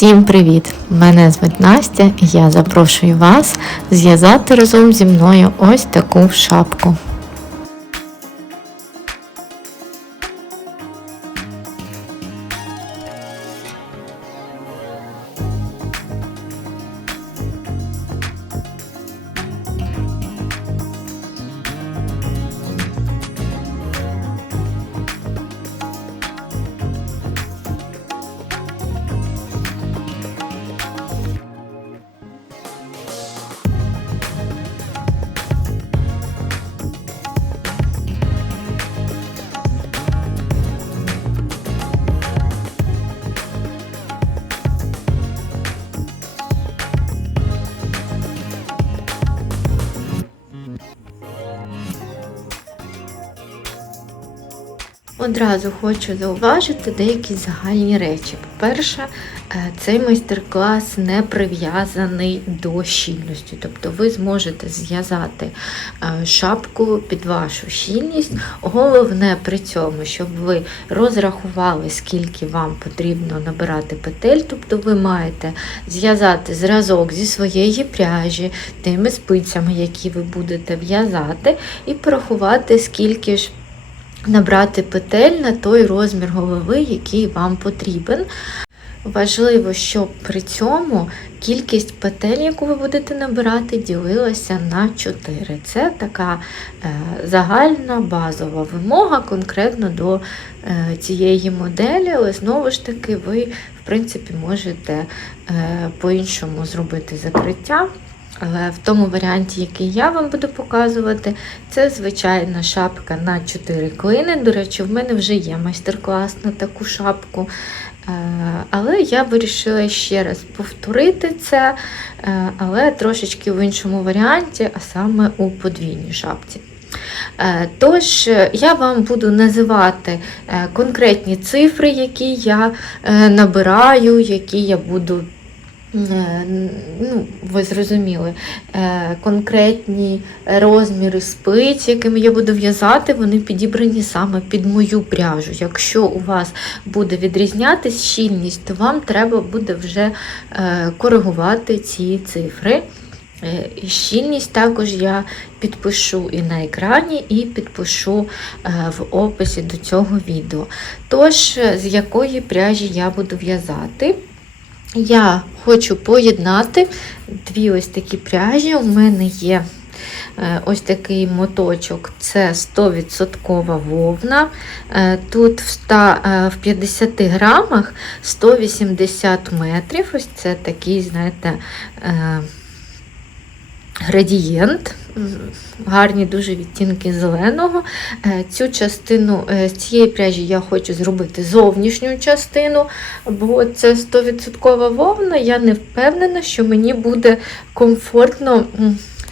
Всім привіт! Мене звуть Настя і я запрошую вас зв'язати разом зі мною ось таку шапку. Одразу хочу зауважити деякі загальні речі. По-перше, е, цей майстер-клас не прив'язаний до щільності, тобто ви зможете зв'язати е, шапку під вашу щільність. Головне при цьому, щоб ви розрахували, скільки вам потрібно набирати петель, тобто ви маєте зв'язати зразок зі своєї пряжі, тими спицями, які ви будете в'язати, і порахувати, скільки ж набрати петель на той розмір голови, який вам потрібен. Важливо, щоб при цьому кількість петель, яку ви будете набирати, ділилася на 4. Це така е, загальна базова вимога конкретно до е, цієї моделі, але знову ж таки, ви, в принципі, можете е, по-іншому зробити закриття. Але в тому варіанті, який я вам буду показувати, це звичайна шапка на 4 клини. До речі, в мене вже є майстер-клас на таку шапку. Е, Але я вирішила ще раз повторити це, е, але трошечки в іншому варіанті, а саме у подвійній шапці. Е, Тож, я вам буду називати конкретні цифри, які я набираю, які я буду ну, ви зрозуміли, е, конкретні розміри спиць, якими я буду в'язати, вони підібрані саме під мою пряжу. Якщо у вас буде відрізнятись щільність, то вам треба буде вже е, коригувати ці цифри. Е, Щільність також я підпишу і на екрані, і підпишу е, в описі до цього відео. Тож, е, з якої пряжі я буду в'язати. Я хочу поєднати дві ось такі пряжі. У мене є е, ось такий моточок, це 100% вовна. Е, Тут в, 100, е, 50 грамах 180 метрів. Ось це такий, знаєте, градієнт. Гарні дуже відтінки зеленого. Е, Цю частину е, з цієї пряжі я хочу зробити зовнішню частину, бо це 100% вовна. Я не впевнена, що мені буде комфортно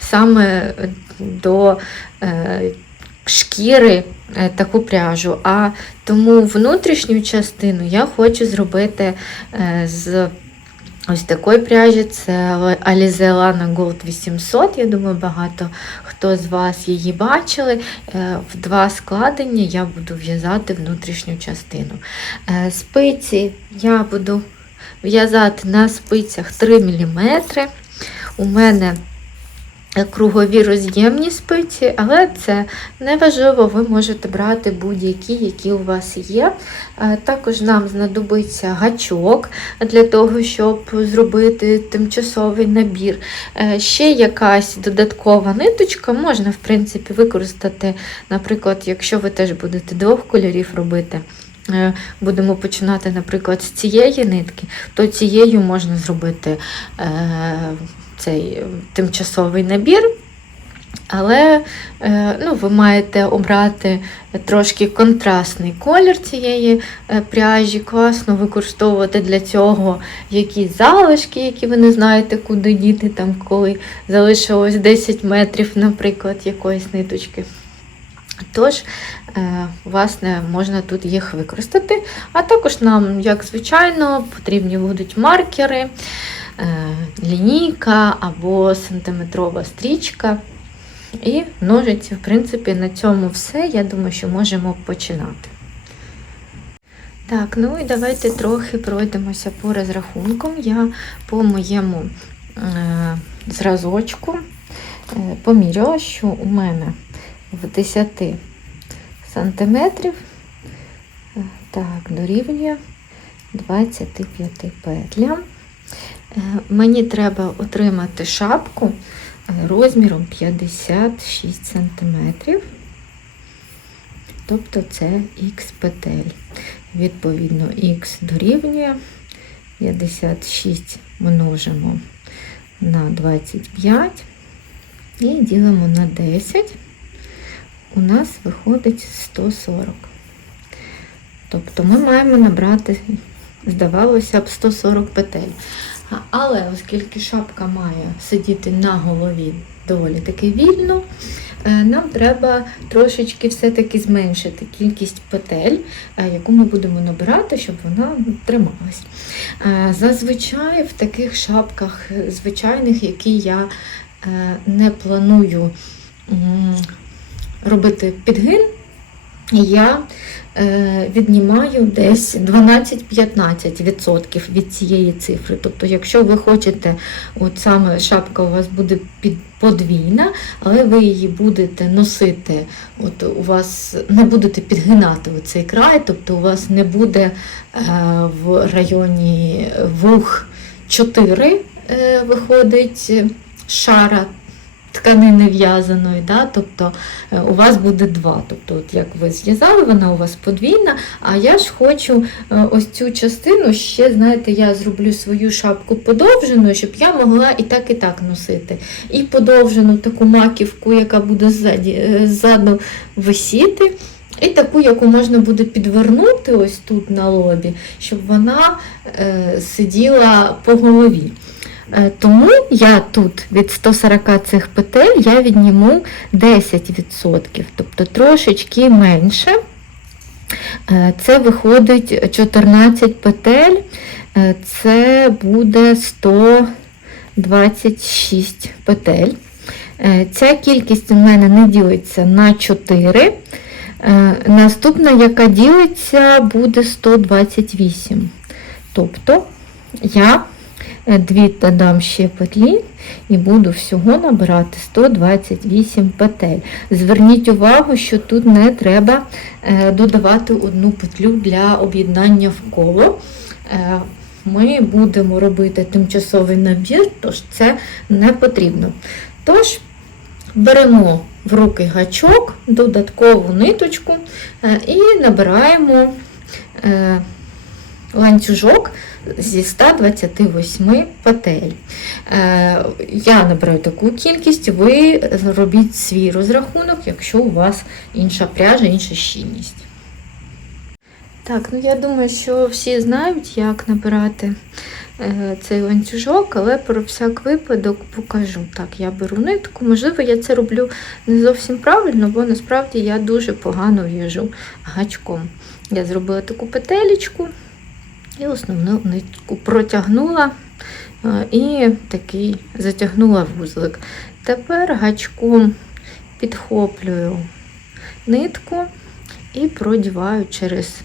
саме до е, шкіри таку пряжу. А тому внутрішню частину я хочу зробити з Ось такої пряжі це Alize Lana Gold 800. Я думаю, багато хто з вас її бачили. Е, В два складення я буду в'язати внутрішню частину. Е, Спиці я буду в'язати на спицях 3 мм. У мене кругові роз'ємні спиці, але це не важливо, ви можете брати будь-які, які у вас є. Е, Також нам знадобиться гачок для того, щоб зробити тимчасовий набір. Е, Ще якась додаткова ниточка можна, в принципі, використати, наприклад, якщо ви теж будете двох кольорів робити. е, Будемо починати, наприклад, з цієї нитки, то цією можна зробити е, цей тимчасовий набір. Але е, ну, ви маєте обрати трошки контрастний колір цієї е, пряжі, класно використовувати для цього якісь залишки, які ви не знаєте, куди діти, там, коли залишилось 10 метрів, наприклад, якоїсь ниточки. Тож, е, власне, можна тут їх використати. А також нам, як звичайно, потрібні будуть маркери, е, лінійка або сантиметрова стрічка. І ножиці, в принципі, на цьому все. Я думаю, що можемо починати. Так, ну і давайте трохи пройдемося по розрахункам. Я по моєму е, зразочку е, поміряла, що у мене в 10 сантиметрів е, так, дорівнює 25 петлям. Е, Мені треба отримати шапку е, розміром 56 сантиметрів. Тобто це х петель. Відповідно, х дорівнює 56 множимо на 25 і ділимо на 10. У нас виходить 140. Тобто ми маємо набрати, здавалося б, 140 петель. Але оскільки шапка має сидіти на голові доволі таки вільно, е, нам треба трошечки все-таки зменшити кількість петель, е, яку ми будемо набирати, щоб вона трималась. Е, Зазвичай в таких шапках звичайних, які я не планую робити підгин, я е, віднімаю десь 12-15% від цієї цифри. Тобто, якщо ви хочете, от саме шапка у вас буде під, подвійна, але ви її будете носити, от у вас не будете підгинати цей край, тобто у вас не буде е, в районі вух 4 е, виходить шара тканини в'язаної, да? тобто е, у вас буде два. Тобто, от як ви зв'язали, вона у вас подвійна, а я ж хочу е, ось цю частину ще, знаєте, я зроблю свою шапку подовженою, щоб я могла і так, і так носити. І подовжену таку маківку, яка буде ззаді, е, ззаду висіти. І таку, яку можна буде підвернути ось тут на лобі, щоб вона е, сиділа по голові. Е, Тому я тут від 140 цих петель я відніму 10%, тобто трошечки менше. Е, Це виходить 14 петель, е, це буде 126 петель. Ця кількість у мене не ділиться на 4. Е, Наступна, яка ділиться, буде 128. Тобто я Е, Дві додам ще петлі і буду всього набирати 128 петель. Зверніть увагу, що тут не треба е, додавати одну петлю для об'єднання в коло. Е, Ми будемо робити тимчасовий набір, тож це не потрібно. Тож, беремо в руки гачок, додаткову ниточку е, і набираємо е, ланцюжок зі 128 петель. Е, Я набираю таку кількість, ви робіть свій розрахунок, якщо у вас інша пряжа, інша щільність. Так, ну я думаю, що всі знають, як набирати е, цей ланцюжок, але про всяк випадок покажу. Так, я беру нитку. Можливо, я це роблю не зовсім правильно, бо насправді я дуже погано в'яжу гачком. Я зробила таку петелечку. І основну нитку протягнула е, і такий затягнула вузлик. Тепер гачком підхоплюю нитку і продіваю через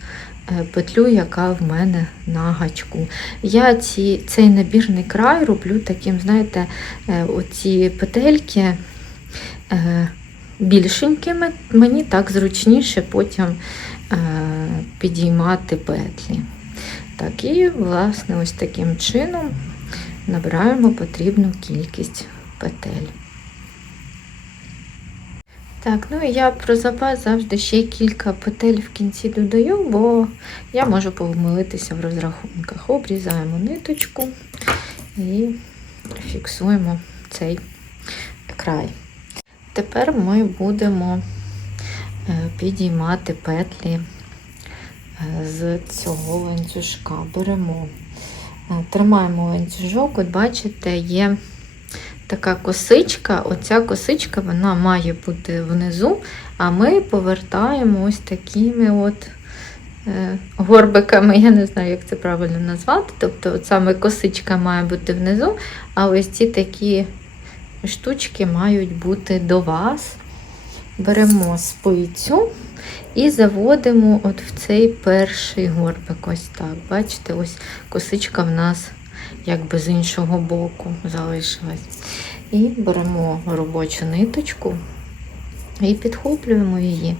е, петлю, яка в мене на гачку. Я ці, цей набірний край роблю таким, знаєте, е, оці петельки більшенькими, мені так зручніше потім підіймати петлі. Так, і, власне, ось таким чином набираємо потрібну кількість петель. Так, ну і я про запас завжди ще кілька петель в кінці додаю, бо я можу помилитися в розрахунках. Обрізаємо ниточку і фіксуємо цей край. Тепер ми будемо підіймати петлі з цього ланцюжка. Беремо, е, тримаємо ланцюжок, от бачите, є така косичка. Оця косичка вона має бути внизу, а ми повертаємо ось такими от е, горбиками, я не знаю, як це правильно назвати. Тобто, от саме косичка має бути внизу, а ось ці такі штучки мають бути до вас. Беремо спицю і заводимо от в цей перший горбик. Ось так. Бачите, ось косичка в нас якби з іншого боку залишилась. І беремо робочу ниточку і підхоплюємо її.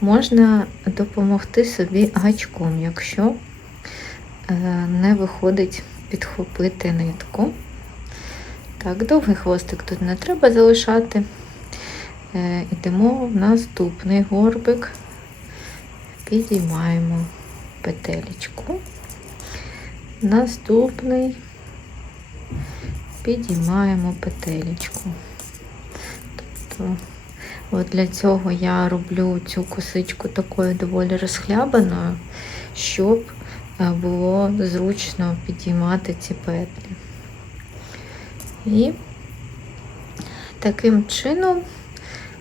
Можна допомогти собі гачком, якщо е, не виходить підхопити нитку. Так, довгий хвостик тут не треба залишати. Йдемо в наступний горбик, підіймаємо петелечку. Наступний підіймаємо петелечку. Тобто, от для цього я роблю цю косичку такою доволі розхлябаною, щоб е, було зручно підіймати ці петлі. І таким чином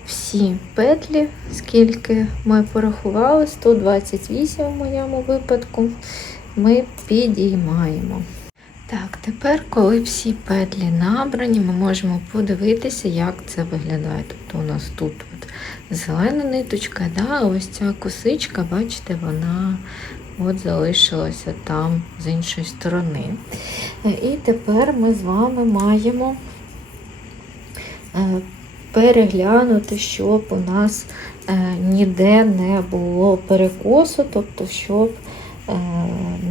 всі петлі, скільки ми порахували, 128 в моєму випадку, ми підіймаємо. Так, тепер, коли всі петлі набрані, ми можемо подивитися, як це виглядає. Тобто у нас тут от зелена ниточка, да, ось ця косичка, бачите, вона от залишилася там з іншої сторони. Е, І тепер ми з вами маємо е, переглянути, щоб у нас е, ніде не було перекосу, тобто, щоб е,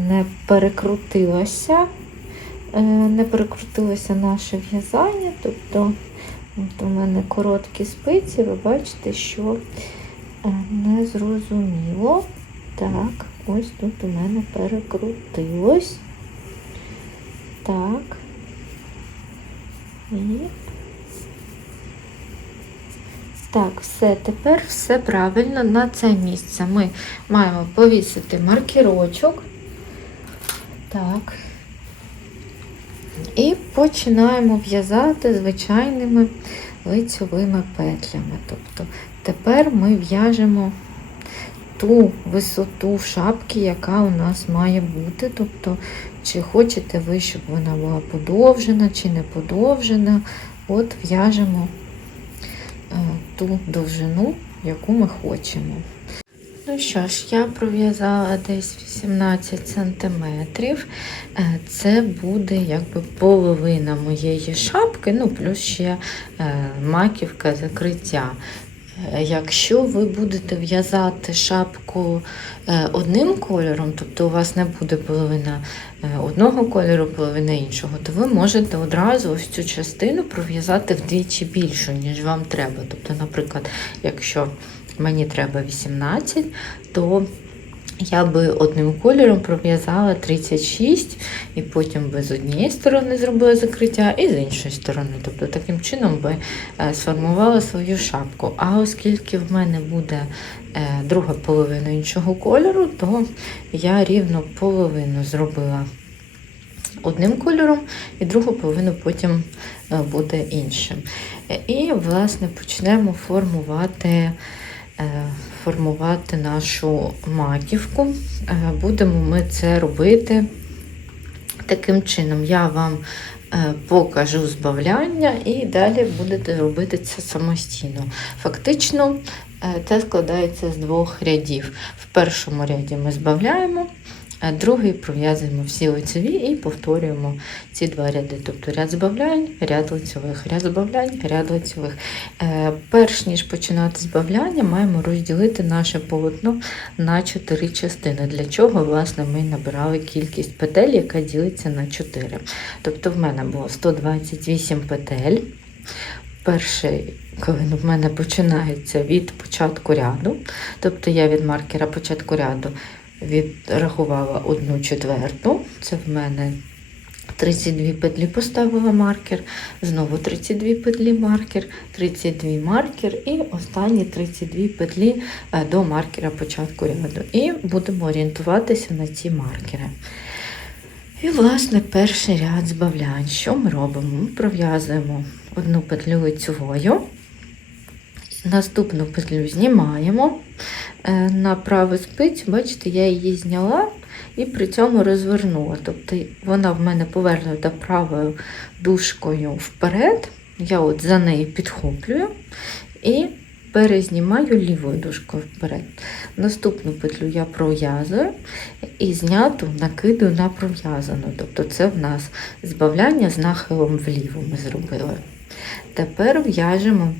не перекрутилося, е, не перекрутилося наше в'язання. Тобто, от у мене короткі спиці, ви бачите, що не зрозуміло. Так, ось тут у мене перекрутилось. Так. І так, все, тепер все правильно. На це місце ми маємо повісити маркерочок. Так. І починаємо в'язати звичайними лицьовими петлями. Тобто тепер ми в'яжемо ту висоту шапки, яка у нас має бути. Тобто, чи хочете ви, щоб вона була подовжена, чи не подовжена. От в'яжемо ту довжину, яку ми хочемо. Ну що ж, я пров'язала десь 18 сантиметрів. Е, Це буде якби половина моєї шапки, ну плюс ще е, маківка закриття. Е, Якщо ви будете в'язати шапку е, одним кольором, тобто у вас не буде половина е, одного кольору, половина іншого, то ви можете одразу ось цю частину пров'язати вдвічі більшу, ніж вам треба. Тобто, наприклад, якщо мені треба 18, то я би одним кольором пров'язала 36 і потім би з однієї сторони зробила закриття і з іншої сторони. Тобто таким чином би е, сформувала свою шапку. А оскільки в мене буде е, друга половина іншого кольору, то я рівно половину зробила одним кольором, і другу половину потім е, буде іншим. І, власне, почнемо формувати. Формувати нашу маківку. Е, Будемо ми це робити таким чином. Я вам е, покажу збавляння і далі будете робити це самостійно. Фактично, е, це складається з двох рядів. В першому ряді ми збавляємо, а другий пров'язуємо всі лицеві і повторюємо ці два ряди. Тобто ряд збавлянь, ряд лицевих, ряд збавлянь, ряд лицевих. Е, Перш ніж починати збавляння, маємо розділити наше полотно на чотири частини. Для чого, власне, ми набирали кількість петель, яка ділиться на 4. Тобто в мене було 128 петель. Перший коли в мене починається від початку ряду, тобто я від маркера початку ряду відрахувала одну четверту, це в мене 32 петлі поставила маркер, знову 32 петлі маркер, 32 маркер і останні 32 петлі е, до маркера початку ряду. І будемо орієнтуватися на ці маркери. І, власне, перший ряд збавлянь. Що ми робимо? Ми пров'язуємо одну петлю лицьовою, наступну петлю знімаємо е, на праву спицю, бачите, я її зняла і при цьому розвернула. Тобто вона в мене повернута правою дужкою вперед. Я от за неї підхоплюю і перезнімаю лівою дужкою вперед. Наступну петлю я пров'язую і зняту накидую на пров'язану. Тобто це в нас збавляння з нахилом вліво ми зробили. Тепер в'яжемо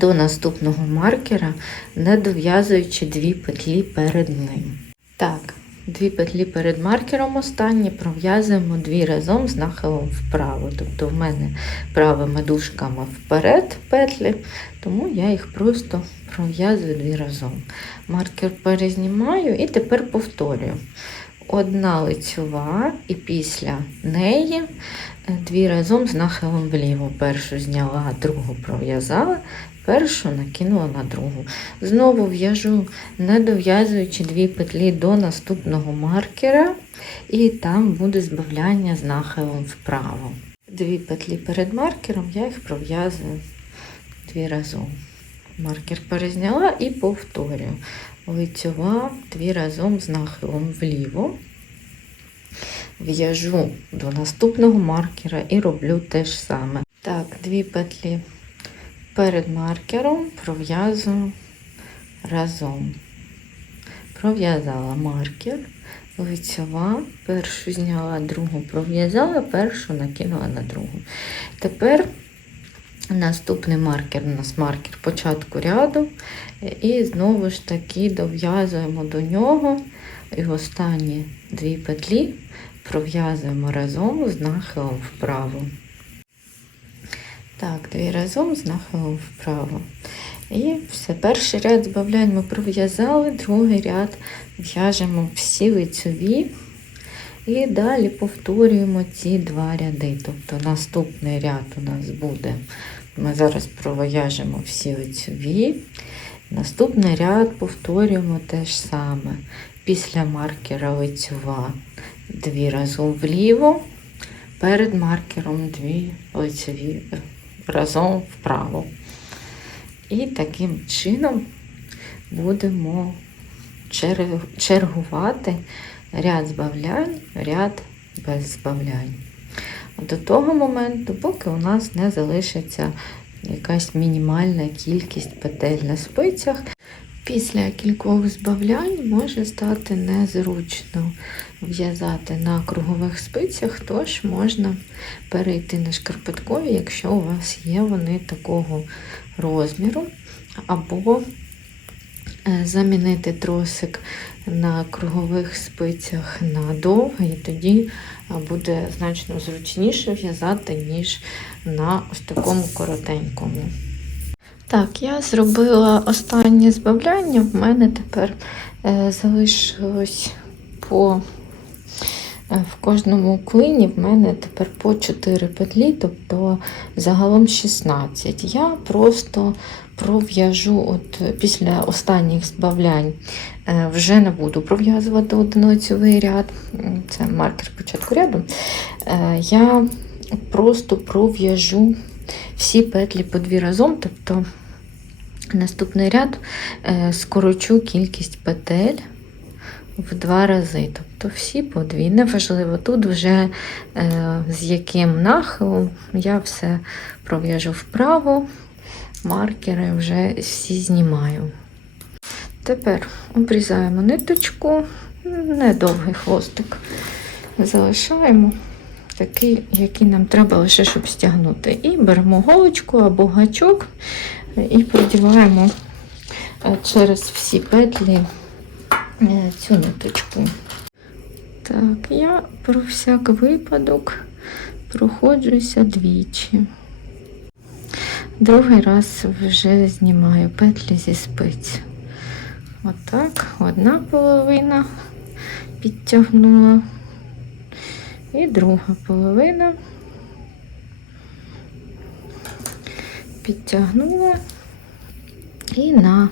до наступного маркера, не дов'язуючи дві петлі перед ним. Так, дві петлі перед маркером останні пров'язуємо дві разом з нахилом вправо. Тобто в мене правими дужками вперед петлі, тому я їх просто пров'язую дві разом. Маркер перезнімаю і тепер повторюю. Одна лицьова і після неї е, дві разом з нахилом вліво. Першу зняла, другу пров'язала, першу накинула на другу. Знову в'яжу, не дов'язуючи дві петлі до наступного маркера, і там буде збавляння з нахилом вправо. Дві петлі перед маркером, я їх пров'язую дві разом. Маркер перезняла і повторюю. Лицьова дві разом з нахилом вліво. В'яжу до наступного маркера і роблю те ж саме. Так, дві петлі перед маркером пров'язую разом. Пров'язала маркер, лицьова, першу зняла, другу пров'язала, першу накинула на другу. Тепер наступний маркер у нас маркер початку ряду. І знову ж таки дов'язуємо до нього і останні дві петлі пров'язуємо разом з нахилом вправо. Так, дві разом з нахилом вправо. І все, перший ряд збавлянь ми пров'язали, другий ряд в'яжемо всі лицьові. І далі повторюємо ці два ряди. Тобто наступний ряд у нас буде. Ми зараз пров'яжемо всі лицьові. Наступний ряд повторюємо те ж саме. Після маркера лицьова дві разом вліво, перед маркером дві лицеві разом вправо. І таким чином будемо чергувати ряд збавлянь, ряд без збавлянь. До того моменту, поки у нас не залишиться якась мінімальна кількість петель на спицях. Після кількох збавлянь може стати незручно в'язати на кругових спицях, тож можна перейти на шкарпеткові, якщо у вас є вони такого розміру, або е, замінити тросик на кругових спицях на і тоді буде значно зручніше в'язати, ніж на ось такому коротенькому. Так, я зробила останнє збавляння. В мене тепер е, залишилось по е, в кожному клині в мене тепер по 4 петлі, тобто загалом 16. Я просто пров'яжу от після останніх збавлянь е, вже не буду пров'язувати один лицьовий ряд, це маркер початку ряду. Е, Я просто пров'яжу всі петлі по дві разом, тобто наступний ряд е, скорочу кількість петель в два рази. Тобто всі по дві. Неважливо, тут вже е, з яким нахилом я все пров'яжу вправо, маркери вже всі знімаю. Тепер обрізаємо ниточку, недовгий хвостик. Залишаємо такий, який нам треба лише, щоб стягнути. І беремо голочку або гачок і продіваємо е, через всі петлі е, цю ниточку. Так, я про всяк випадок проходжуся двічі. Другий раз вже знімаю петлі зі спиць. Отак, одна половина підтягнула. І друга половина підтягнула і на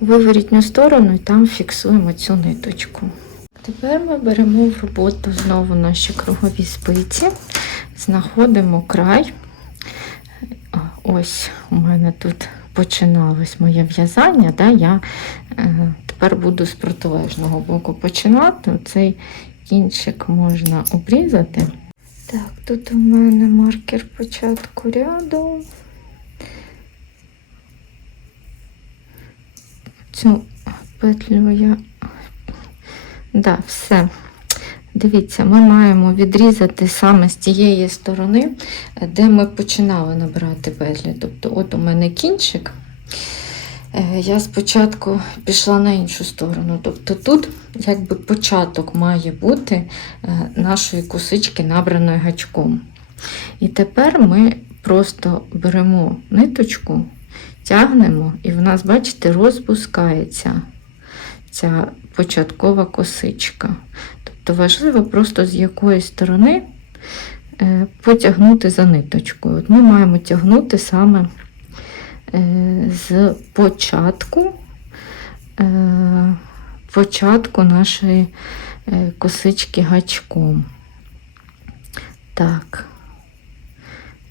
виворітню сторону і там фіксуємо цю ниточку. Тепер ми беремо в роботу знову наші кругові спиці, знаходимо край. Ось у мене тут починалось моє в'язання. Да? Я е, тепер буду з протилежного боку починати. Цей кінчик можна обрізати. Так, тут у мене маркер початку ряду. цю петлю я. Да, все. Дивіться, ми маємо відрізати саме з тієї сторони, де ми починали набирати петлі. Тобто, от у мене кінчик. Е, Я спочатку пішла на іншу сторону. Тобто тут якби початок має бути е, нашої косички, набраної гачком. І тепер ми просто беремо ниточку, тягнемо, і в нас, бачите, розпускається ця початкова косичка. Тобто важливо просто з якої сторони е, потягнути за ниточкою. От ми маємо тягнути саме е, з початку, е, початку нашої косички гачком. Так.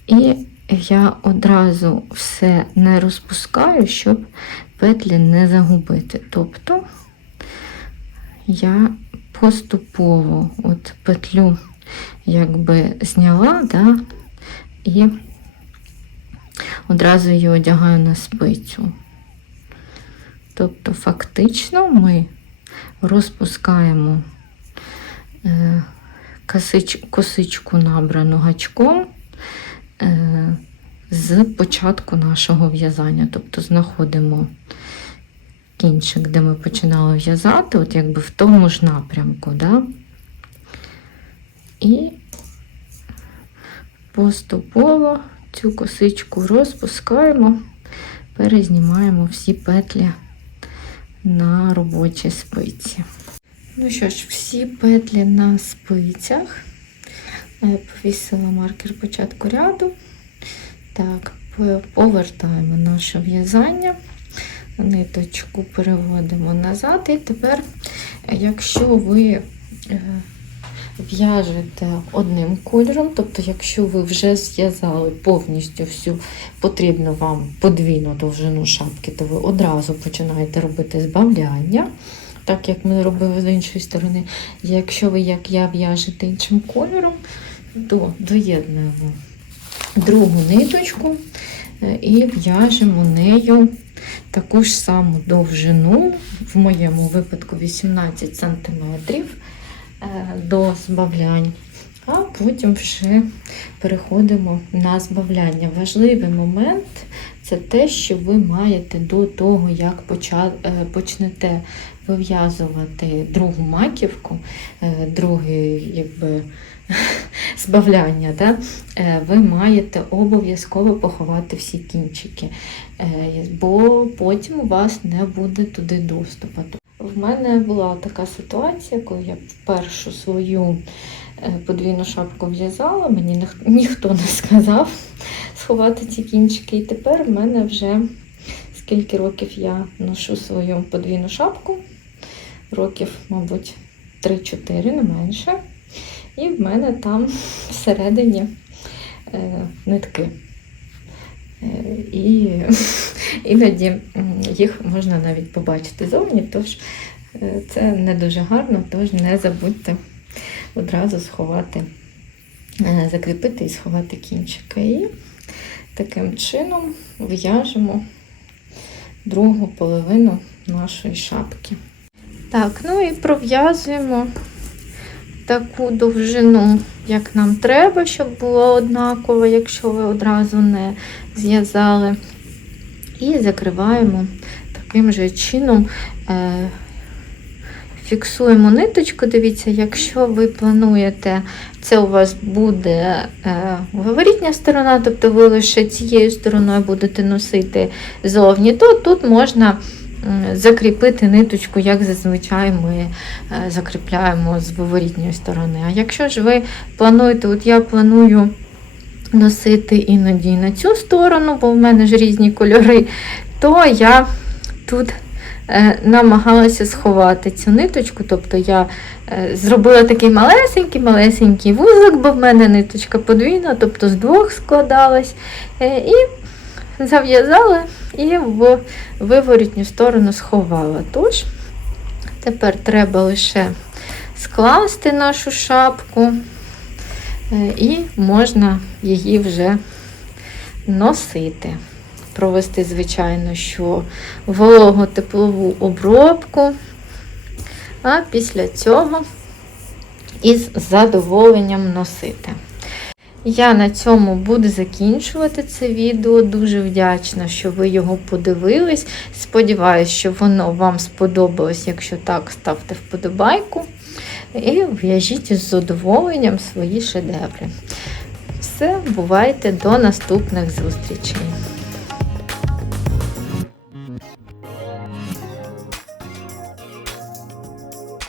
І я одразу все не розпускаю, щоб петлі не загубити. Тобто я поступово от петлю якби зняла, да, і одразу її одягаю на спицю. Тобто, фактично ми розпускаємо е, косич, косичку набрану гачком е, з початку нашого в'язання. Тобто знаходимо кінчик, де ми починали в'язати, от якби в тому ж напрямку. Да? І поступово цю косичку розпускаємо, перезнімаємо всі петлі на робочі спиці. Ну що ж, всі петлі на спицях. Е, Повісила маркер початку ряду. Так, повертаємо наше в'язання ниточку переводимо назад. І тепер, якщо ви е, в'яжете одним кольором, тобто, якщо ви вже зв'язали повністю всю потрібну вам подвійну довжину шапки, то ви одразу починаєте робити збавляння. Так як ми робили з іншої сторони, якщо ви, як я, в'яжете іншим кольором, то доєднуємо другу ниточку е, і в'яжемо нею таку ж саму довжину, в моєму випадку 18 см до збавлянь. А потім вже переходимо на збавляння. Важливий момент це те, що ви маєте до того, як е, почнете вив'язувати другу маківку, е, друге якби, збавляння, да? е, ви маєте обов'язково поховати всі кінчики, е, бо потім у вас не буде туди доступу. В мене була така ситуація, коли я першу свою е, подвійну шапку в'язала, мені ніх- ніхто не сказав сховати ці кінчики. І тепер в мене вже скільки років я ношу свою подвійну шапку, років, мабуть, 3-4, не менше. І в мене там всередині е, нитки. Е, і іноді їх можна навіть побачити зовні, тож е, це не дуже гарно, тож не забудьте одразу сховати, закріпити і сховати кінчики. І таким чином в'яжемо другу половину нашої шапки. Так, ну і пров'язуємо таку довжину, як нам треба, щоб було однаково, якщо ви одразу не зв'язали. І закриваємо таким же чином. Е, Фіксуємо ниточку. Дивіться, якщо ви плануєте, це у вас буде е, виворітня сторона, тобто ви лише цією стороною будете носити зовні, то тут можна закріпити ниточку, як зазвичай ми е, закріпляємо з виворітньої сторони. А якщо ж ви плануєте, от я планую носити іноді на цю сторону, бо в мене ж різні кольори, то я тут е, намагалася сховати цю ниточку. Тобто я е, зробила такий малесенький-малесенький вузлик, бо в мене ниточка подвійна, тобто з двох складалась. І зав'язала і в виворітню сторону сховала. Тож, тепер треба лише скласти нашу шапку, е, і можна її вже носити. провести, звичайно, що вологотеплову обробку, а після цього із задоволенням носити. Я на цьому буду закінчувати це відео. Дуже вдячна, що ви його подивились. Сподіваюсь, що воно вам сподобалось. Якщо так, ставте вподобайку і в'яжіть з задоволенням свої шедеври. Все, бувайте до наступних зустрічей!